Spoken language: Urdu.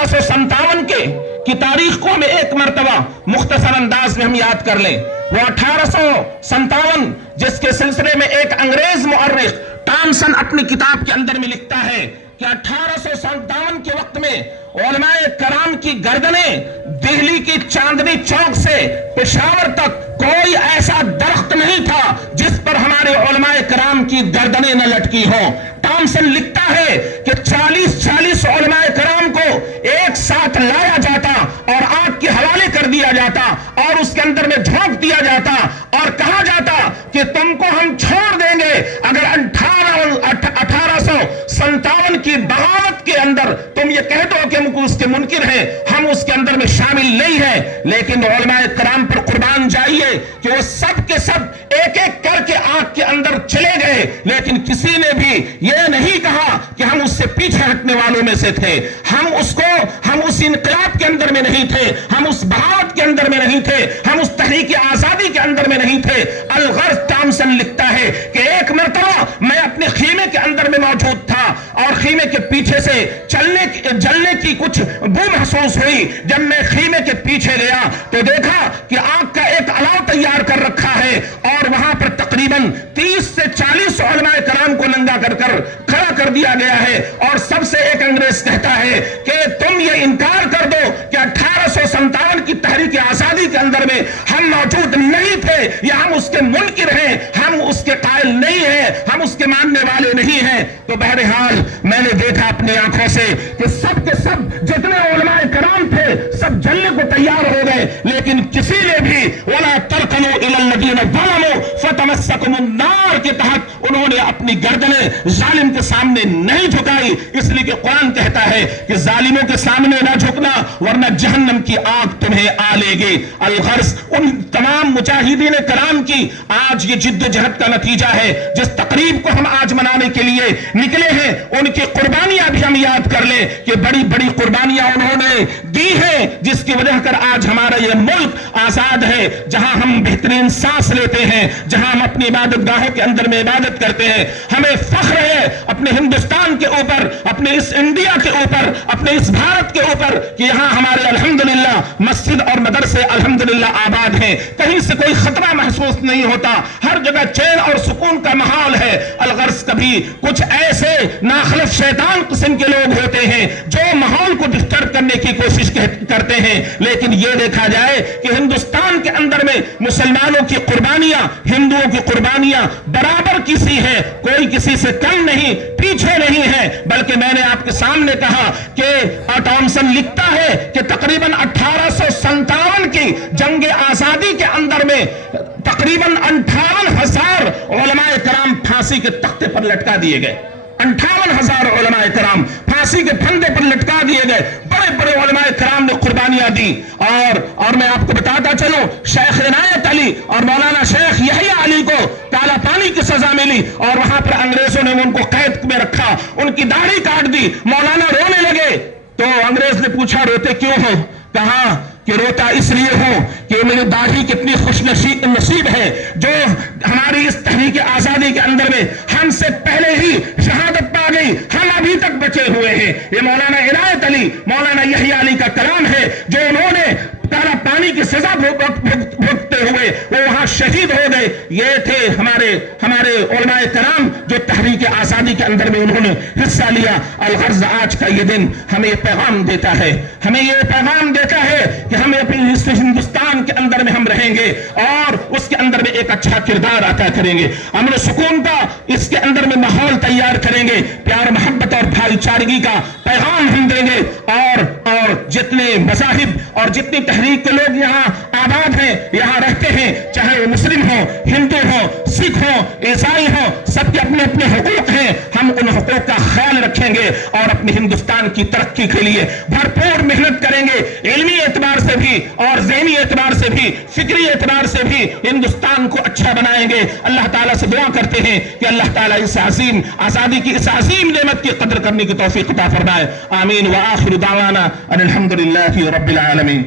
1857 کے کی تاریخ کو ہمیں ایک مرتبہ مختصر انداز میں ہم یاد کر لیں. وہ 1857 جس کے سلسلے میں ایک انگریز مورخ ٹامسن اپنی کتاب کے اندر میں لکھتا ہے کہ 1857 کے وقت میں علماء کرام کی گردنیں دہلی کی چاندنی چوک سے پشاور تک کوئی ایسا درخت نہیں تھا جس پر ہمارے علماء کرام کی گردنیں نہ لٹکی ہوں. ٹامسن لکھتا ہے کہ 40 علماء کرام کو ایک ساتھ لایا جاتا اور آگ کے حوالے کر دیا جاتا اور اس کے اندر میں جھونک دیا جاتا اور کہا جاتا کہ تم کو ہم چھوڑ دیں گے اگر 1857 کی بغاوت کے اندر تم یہ کہہ دو کہ ہم اس کے منکر ہیں, ہم اس کے اندر میں شامل نہیں ہیں. لیکن علماء کرام پر قربان جائیے کہ وہ سب کے سب ایک ایک کر کے آگ کے اندر چلے گئے, لیکن کسی نے بھی یہ نہیں کہا کہ ہم اس سے پیچھے ہٹنے والوں میں سے تھے, ہم اس انقلاب کے اندر میں نہیں تھے, ہم اس بغاوت کے اندر میں نہیں تھے, ہم اس تحریک آزادی کے اندر میں نہیں تھے. الغرض ٹامسن لکھتا ہے کہ ایک مرتبہ میں اپنے خیمے کے اندر میں موجود تھا اور خیمے کے پیچھے سے جلنے کی کچھ بو محسوس ہوئی. جب میں خیمے کے پیچھے گیا تو دیکھا کہ آگ کا ایک الاؤ تیار کر رکھا ہے اور وہاں پر تقریباً 30 سے 40 علماء کرام کو ننگا کر کھڑا کر دیا گیا ہے اور سب سے ایک انگریز کہتا ہے کہ تم یہ انکار کر دو کہ 1857 کی تحریک آزادی کے اندر میں ہم موجود نہیں تھے یا ہم اس کے منکر ہیں, ہم اس کے قائل نہیں ہیں, ہم اس کے ماننے والے نہیں ہیں. تو بہرحال میں نے دیکھا اپنی آنکھوں سے کہ سب کے سب جتنے علماء کرام تھے سب جلنے کو تیار ہو گئے, لیکن کسی نے بھی وَلَا تَرْكَنُوا إِلَى الَّذِينَ ظَلَمُوا فَتَمَسَّكُمُ النَّارُ کے تحت انہوں نے اپنی گردنیں ظالم کے سامنے نہیں جھکائی, اس لیے کہ قرآن کہتا ہے کہ ظالموں کے سامنے نہ جھکنا ورنہ جہنم کی آگ تمہیں آ لے گی. الغرض ان تمام مجاہدین کرام کی آج یہ جد و جہد کا نتیجہ ہے. جس تقریب کو ہم آج منانے کے لیے نکلے ہیں ان کی قربانیاں بھی ہم یاد کر لیں کہ بڑی بڑی قربانیاں انہوں نے دی ہیں جس کی وجہ کر آج ہمارا یہ ملک آزاد ہے, جہاں ہم بہترین سانس لیتے ہیں, جہاں ہم اپنی عبادت گاہوں کے اندر میں عبادت کرتے ہیں. ہمیں فخر ہے اپنے ہندوستان کے اوپر, اپنے اس انڈیا کے اوپر, اپنے اس بھارت کے اوپر کہ یہاں ہمارے الحمدللہ مسجد اور مدرسے الحمدللہ آباد ہیں, کہیں سے کوئی خطرہ محسوس نہیں ہوتا, ہر جگہ چین اور سکون کا ماحول ہے. الغرض کبھی کچھ ایسے ناخلف شیطان قسم کے لوگ ہوتے ہیں جو ماحول کو ڈسٹرب کرنے کی کوشش کرتے ہیں, لیکن یہ دیکھا جائے کہ ہندوستان کے اندر میں مسلمانوں کی قربانیاں ہندوؤں کی قربانیاں برابر کسی ہے, کوئی کسی سے کم نہیں, پیچھے نہیں ہے. بلکہ میں نے آپ کے سامنے کہا کہ ٹامسن لکھتا ہے کہ تقریباً 1857 کی جنگ آزادی کے اندر میں تقریباً 58,000 علماء کرام پھانسی کے تختے پر لٹکا دیے گئے. 58,000 علماء کرام پھانسی کے پھندے پر لٹکا دیے گئے. بڑے بڑے علماء کرام نے قربانیاں دی اور میں آپ کو بتاتا چلوں شیخ عنایت علی اور مولانا شیخ یحییٰ علی کو کالا پانی کی سزا ملی اور وہاں پر انگریزوں نے ان کو قید میں رکھا, ان کی داڑھی کاٹ دی. مولانا رونے لگے تو انگریز نے پوچھا روتے کیوں ہو؟ کہا کہ روتا اس لیے ہوں کہ میری داڑھی کتنی خوش نصیب ہے جو ہماری اس تحریک آزادی کے اندر میں ہم سے پہلے ہی شہادت پا گئی, ہم ابھی تک بچے ہوئے ہیں. یہ مولانا عنایت علی, مولانا یحییٰ علی کا کلام ہے جو انہوں نے کالا پانی کی سزا بھگتے ہوئے وہ وہاں شہید ہو گئے. یہ تھے ہمارے علماء کرام جو تحریک آزادی کے اندر میں انہوں نے حصہ لیا. الغرض آج کا یہ دن ہمیں یہ پیغام دیتا ہے, ہمیں یہ پیغام دیتا ہے کہ ہم اپنے اس ہندوستان کے اندر میں ہم رہیں گے اور اس کے اندر میں ایک اچھا کردار عطا کریں گے, امن و سکون کا اس کے اندر میں ماحول تیار کریں گے, پیار محبت اور بھائی چارگی کا پیغام ہم دیں گے. اور جتنے مذاہب اور جتنی تحریک کے لوگ یہاں آباد ہیں, یہاں رہتے ہیں, چاہے وہ مسلم ہوں, ہندو ہوں, سکھ ہوں, عیسائی ہوں, سب کے اپنے اپنے حقوق ہیں. ہم ان حقوق کا خیال رکھیں گے اور اپنے ہندوستان کی ترقی کے لیے بھرپور محنت کریں گے, علمی اعتبار سے بھی اور ذہنی اعتبار سے بھی, فکری اعتبار سے بھی ہندوستان کو اچھا بنائیں گے. اللہ تعالیٰ سے دعا کرتے ہیں کہ اللہ تعالیٰ اس عظیم آزادی کی اس عظیم نعمت کی قدر کرنے کی توفیق عطا فرمائے. آمین. وآخر دعوانا ان الحمدللہ رب العالمین.